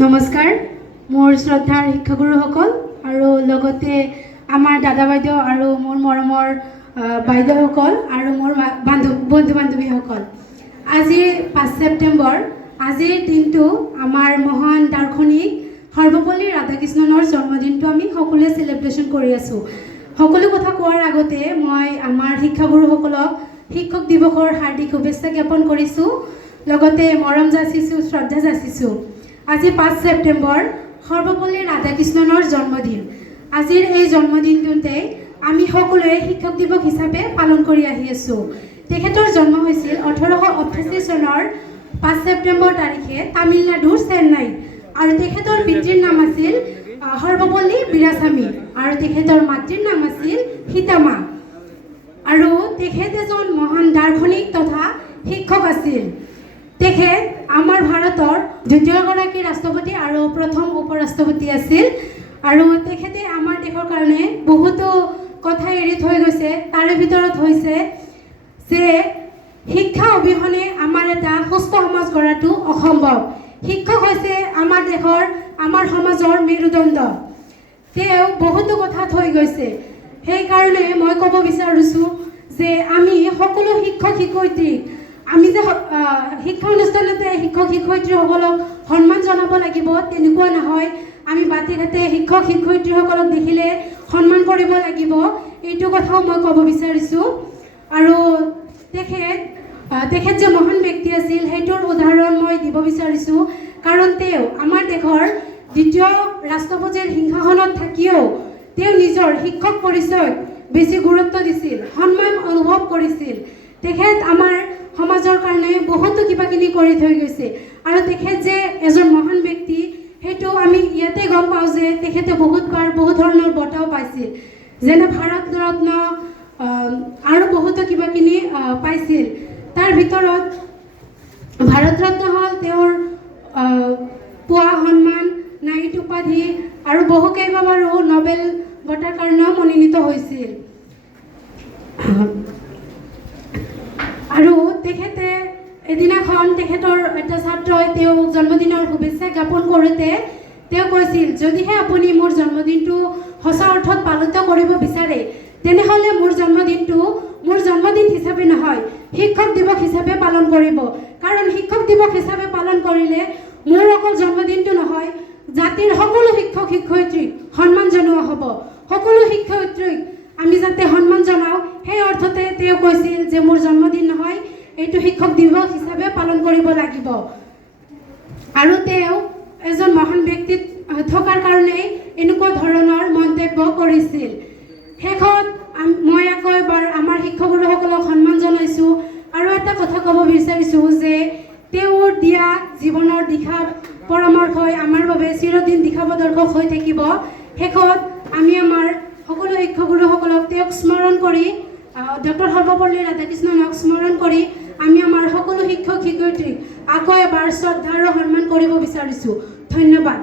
নমস্কাৰ মোৰ শ্ৰদ্ধাৰ শিক্ষাগুৰুসকল আৰু লগতে আমাৰ দাদা বাইদেউ আৰু মোৰ মৰমৰ বাইদেউসকল আৰু মোৰ বন্ধু বান্ধৱীসকল। আজি 5 ছেপ্টেম্বৰ, আজিৰ দিনটো আমাৰ মহান দাৰ্শনিক সৰ্বপল্লী ৰাধাকৃষ্ণনৰ জন্মদিনটো আমি সকলোৱে চেলিব্ৰেশ্যন কৰি আছোঁ। সকলো কথা কোৱাৰ আগতে মই আমাৰ শিক্ষাগুৰুসকলক শিক্ষক দিৱসৰ হাৰ্দিক শুভেচ্ছা জ্ঞাপন কৰিছোঁ, লগতে মৰম যাচিছোঁ, শ্ৰদ্ধা যাচিছোঁ। আজি 5 ছেপ্টেম্বৰ সৰ্বপল্লী ৰাধাকৃষ্ণনৰ জন্মদিন। আজিৰ এই জন্মদিনটোতে আমি সকলোৱে শিক্ষক দিৱস হিচাপে পালন কৰি আহি আছোঁ। তেখেতৰ জন্ম হৈছিল 1888 চনৰ 5 ছেপ্টেম্বৰ তাৰিখে তামিলনাডুৰ চেন্নাইত, আৰু তেখেতৰ পিতৃৰ নাম আছিল সৰ্বপল্লী বীৰাস্বামী আৰু তেখেতৰ মাতৃৰ নাম আছিল সীতামা। আৰু তেখেত এজন মহান দাৰ্শনিক তথা শিক্ষক আছিল। তেখেত আমাৰ ভাৰতৰ দ্বিতীয়গৰাকী ৰাষ্ট্ৰপতি আৰু প্ৰথম উপৰাষ্ট্ৰপতি আছিল, আৰু তেখেতে আমাৰ দেশৰ কাৰণে বহুতো কথা এৰি থৈ গৈছে। তাৰে ভিতৰত হৈছে যে শিক্ষা অবিহনে আমাৰ এটা সুস্থ সমাজ গঢ়াটো অসম্ভৱ। শিক্ষক হৈছে আমাৰ দেশৰ, আমাৰ সমাজৰ মেৰুদণ্ড। তেওঁ বহুতো কথা থৈ গৈছে। সেইকাৰণে মই ক'ব বিচাৰিছোঁ যে আমি সকলো শিক্ষক শিক্ষয়িত্ৰীক আমি যে শিক্ষা অনুষ্ঠানতে শিক্ষক শিক্ষয়িত্ৰীসকলক সন্মান জনাব লাগিব তেনেকুৱা নহয়। আমি বাটে ঘাটে শিক্ষক শিক্ষয়িত্ৰীসকলক দেখিলে সন্মান কৰিব লাগিব, এইটো কথাও মই ক'ব বিচাৰিছোঁ। আৰু তেখেত যে মহান ব্যক্তি আছিল সেইটোৰ উদাহৰণ মই দিব বিচাৰিছোঁ, কাৰণ তেওঁ আমাৰ দেশৰ দ্বিতীয় ৰাষ্ট্ৰপতিৰ সিংহাসনত থাকিও তেওঁ নিজৰ শিক্ষক পৰিচয়ত বেছি গুৰুত্ব দিছিল, সন্মান অনুভৱ কৰিছিল। তেখেত আমাৰ সমাজৰ কাৰণে বহুতো কিবাকিবি কৰি থৈ গৈছে, আৰু তেখেত যে এজন মহান ব্যক্তি সেইটো আমি ইয়াতে গম পাওঁ যে তেখেতে বহুতবাৰ বহুত ধৰণৰ বঁটাও পাইছিল, যেনে ভাৰত ৰত্ন আৰু বহুতো কিবাকিবি পাইছিল। তাৰ ভিতৰত ভাৰত ৰত্ন হ'ল তেওঁৰ পোৱা সন্মান, নাইট উপাধি আৰু বহু কেইবাবাৰো নবেল বঁটাৰ কাৰণেও মনোনীত হৈছিল। আৰু তেখেতে এদিনাখন তেখেতৰ এটা ছাত্ৰই তেওঁ জন্মদিনৰ শুভেচ্ছা জ্ঞাপন কৰোঁতে তেওঁ কৈছিল, যদিহে আপুনি মোৰ জন্মদিনটো সঁচা অৰ্থত পালিত কৰিব বিচাৰে তেনেহ'লে মোৰ জন্মদিনটো মোৰ জন্মদিন হিচাপে নহয়, শিক্ষক দিৱস হিচাপে পালন কৰিব। কাৰণ শিক্ষক দিৱস হিচাপে পালন কৰিলে মোৰ অকল জন্মদিনটো নহয়, জাতিৰ সকলো শিক্ষক শিক্ষয়িত্ৰীক সন্মান জনোৱা হ'ব। সকলো শিক্ষয়িত্ৰীক আমি যাতে সন্মান জনাওঁ, সেই অৰ্থতে তেওঁ কৈছিল যে মোৰ জন্মদিন নহয়, এইটো শিক্ষক দিৱস হিচাপে পালন কৰিব লাগিব। আৰু তেওঁ এজন মহান ব্যক্তি থকাৰ কাৰণে এনেকুৱা ধৰণৰ মন্তব্য কৰিছিল। শেষত মই আকৌ এবাৰ আমাৰ শিক্ষাগুৰুসকলক সন্মান জনাইছোঁ, আৰু এটা কথা ক'ব বিচাৰিছোঁ যে তেওঁৰ দিয়া জীৱনৰ দিশা পৰামৰ্শই আমাৰ বাবে চিৰদিন দিশাপদৰ্শক হৈ থাকিব। শেষত আমি আমাৰ সকলো শিক্ষাগুৰুসকলক তেওঁক স্মৰণ কৰি, ডক্টৰ সৰ্বপল্লী ৰাধাকৃষ্ণনক স্মৰণ কৰি আমি আমাৰ সকলো শিক্ষক শিক্ষয়িত্ৰীক আকৌ এবাৰ শ্ৰদ্ধা আৰু সন্মান কৰিব বিচাৰিছোঁ। ধন্যবাদ।